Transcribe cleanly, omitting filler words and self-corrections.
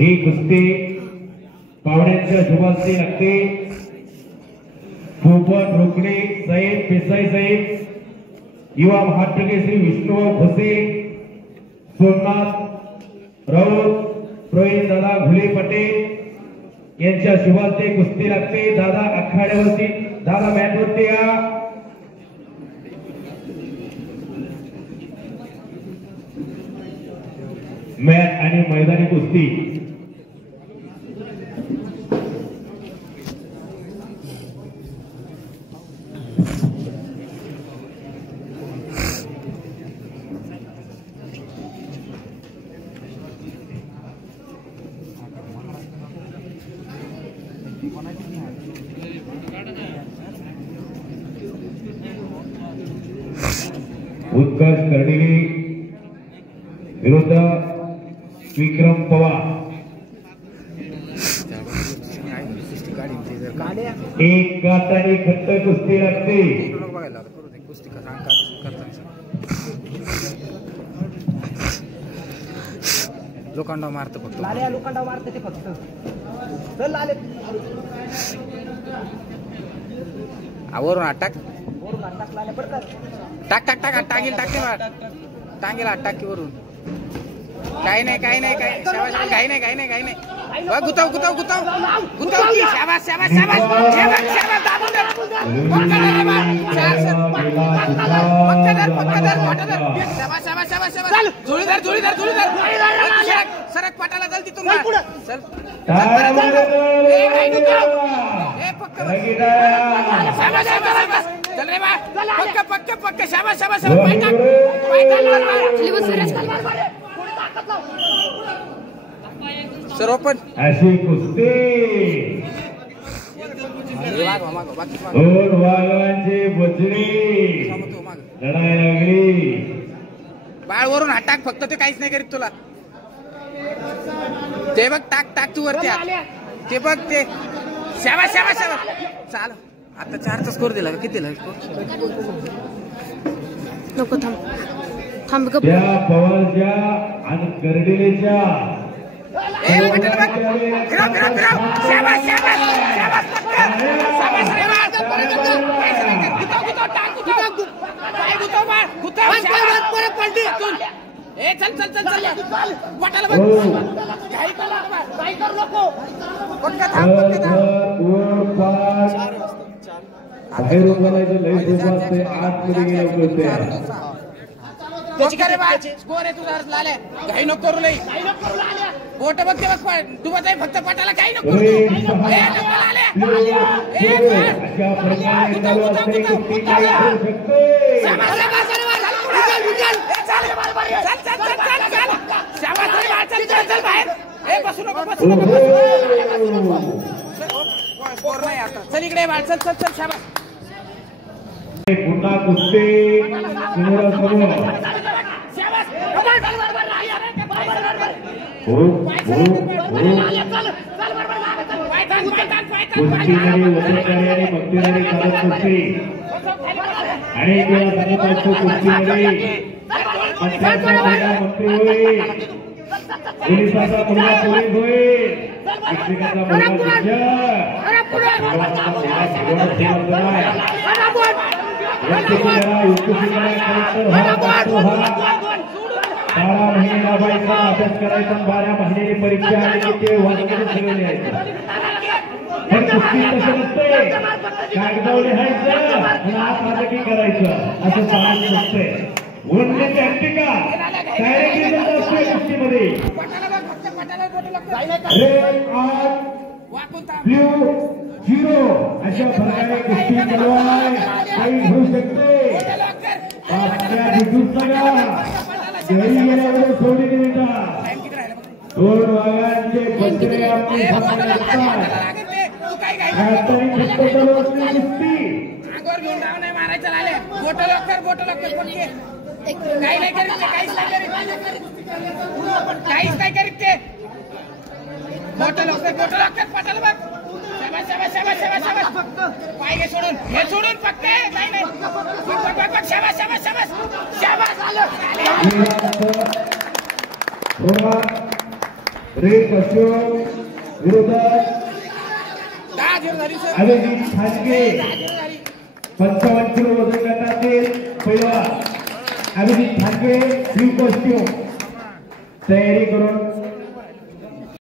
ही कुस्ती पावड्यांच्या शुभास्ती लागते। पोपट रोकडे साहेब पेसाई साहेब, युवा महाराष्ट्र केसरी विष्णू खोसे, सोमनाथ राऊत, रोहित दादा घुले पटेल यांच्या शुभास्ते कुस्ती लागते। दादा आखाड्यावरती, दादा मॅटवरती या। मॅट आणि मैदानी कुस्ती उत्कर्ष कर्डिले विरुद्ध विक्रम पवार। एक कातानी खट्ट कुस्ती लागते। लोखंडा मारत फक्त लोखंडा मारते ते फक्त चल लाले वरून अटॅक वरून अटॅक लाले पडतात। टाक टाक टाक टांगेल टांगेल अटॅक की वरून काही नाही शाबाश काही नाही गुताव की शाबाश दाबून दे शाबाश जोडीदार सरक पाटाला चल तिथून चल चल रे बा पक्का शाबाश सर ओपन अशी कुस्ती दोन वाघांची बचडी लढाई लागली। बाळ वरून अटॅक फक्त ते काहीच नाही करीत तुला ते बघ टाक तू वरती ते बघ ते शाबाश चाल आता 4चा स्कोर दिला किती दिला नको थांब त्या पवारच्या आणि कर्डिलेच्या स्कोर आहे तुझा लाल्या घाई नको करू लई बोट बघ ते बघ तू बघ फक्त पटाला काही नको स्कोर नाही आता चल इकडे बाळ चल शाबास पुन्हा कुस्ती समोरासमोर कुस्तीमध्ये वचनकारी आणि भक्तिधारी चालक कुस्ती अनेक वेळा सांगत असतो कुस्तीमध्ये मंत्री होईल, पोलिसाचा मुलगा पोलीस होईल, शिक्षकाचा मुलगा बारा महिने लाभायचा अभ्यास करायचा, 12 महिन्याची परीक्षा आली ते वाचून सगळं लिहायचं। पण कुस्ती तसं नसते, कागदावर लिहायचं आणि आत्महत्या करायचं असं चालत नसते। उन्नत अंतिका डायरेक्टली असते कुस्तीमध्ये रेड आर्ट ब्ल्यू 0 अशा प्रकारे कुस्ती चालवाय काही होऊ शकते। आपल्या विद्युत घरी गेल्यावर सोडून देतात, 2 वाघांचे बछडे आपली काहीच नाही करीत ते मोठं लवकर पटाला बघ पाय घे सोडून फक्त नाही रेड कॉस्ट्यूम विरोधात 10-0 झाली सर. अभिजित ठाणगे 10-0 झाली. 55 किलो वजन गटातील पैलवान अभिजित ठाणगे ब्ल्यू कॉस्ट्यूम तयारी करून